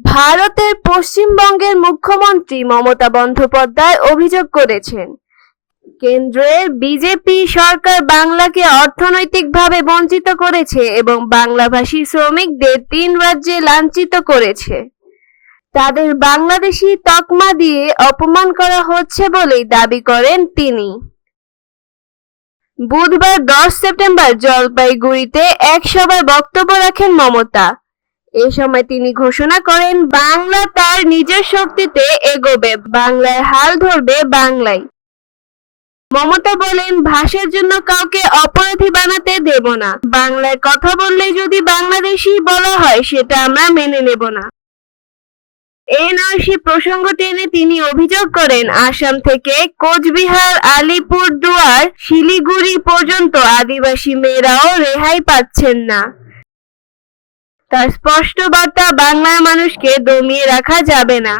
ভারতের পশ্চিমবঙ্গের মুখ্যমন্ত্রী মমতা বন্দ্যোপাধ্যায় অভিযোগ করেছেন, কেন্দ্রের বিজেপি সরকার বাংলাকে অর্থনৈতিকভাবে বঞ্চিত করেছে এবং বাংলাভাষী শ্রমিকদের ৩ রাজ্যে লাঞ্ছিত করেছে। তাদের বাংলাদেশি তকমা দিয়ে অপমান করা হচ্ছে বলেই দাবি করেন তিনি। বুধবার ১০ সেপ্টেম্বর জলপাইগুড়িতে এক সভায় বক্তব্য রাখেন মমতা। এ সময় তিনি ঘোষণা করেন, বাংলা তার নিজের শক্তিতে এগোবে, বাংলায় হাল ধরবে বাংলাই। মমতা বলেন, ভাষার জন্য কাউকে অপরাধী বানাতে দেব না। বাংলায় কথা বললে যদি বাংলাদেশি বলা হয় সেটা আমরা মেনে নেব না। এনআরসি প্রসঙ্গ টেনে তিনি অভিযোগ করেন, আসাম থেকে কোচবিহার, আলিপুরদুয়ার, শিলিগুড়ি পর্যন্ত আদিবাসী মেয়েরাও রেহাই পাচ্ছেন না। তার স্পষ্ট বার্তা, বাংলার মানুষকে দমিয়ে রাখা যাবে না।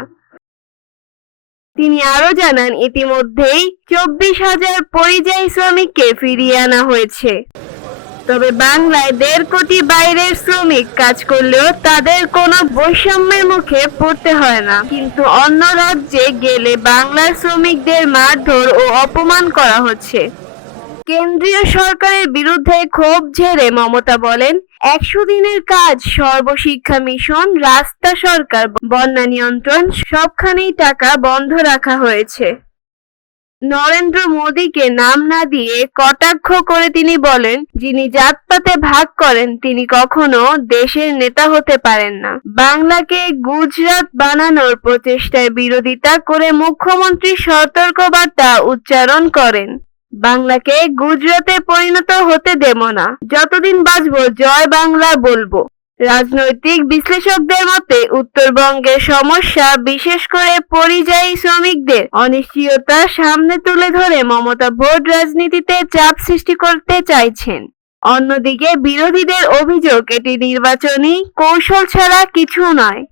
তিনি আরো জানান, ইতিমধ্যেই ২৪,০০০ পরিযায়ী শ্রমিককে ফিরিয়ে আনা হয়েছে। তবে বাংলায় ১.৫ কোটি বাইরের শ্রমিক কাজ করলেও তাদের কোনো বৈষম্যের মুখে পড়তে হয় না। কিন্তু অন্য রাজ্যে গেলে বাংলার শ্রমিকদের মারধর ও অপমান করা হচ্ছে। কেন্দ্রীয় সরকারের বিরুদ্ধে ক্ষোভ ঝেড়ে মমতা বলেন, ১০০ দিনের কাজ, সর্বশিক্ষা মিশন, রাস্তা, সরকার, বন্যা নিয়ন্ত্রণ সবখানেই টাকা বন্ধ রাখা হয়েছে। নরেন্দ্র মোদীকে নাম না দিয়ে কটাক্ষ করে তিনি বলেন, যিনি জাতপাতে ভাগ করেন তিনি কখনো দেশের নেতা হতে পারেন না। বাংলাকে গুজরাট বানানোর প্রচেষ্টায় বিরোধিতা করে মুখ্যমন্ত্রী সতর্কবার্তা উচ্চারণ করেন, বাংলাকে গুজরাটে পরিণত হতে দেব না, যতদিন বাঁচবো জয় বাংলা বলবো। রাজনৈতিক বিশ্লেষকদের মতে উত্তরবঙ্গের সমস্যা, বিশেষ করে পরিযায়ী শ্রমিকদের অনিশ্চয়তা সামনে তুলে ধরে মমতা ভোট রাজনীতিতে চাপ সৃষ্টি করতে চাইছেন। অন্যদিকে বিরোধীদের অভিযোগ, এটি নির্বাচনী কৌশল ছাড়া কিছু নয়।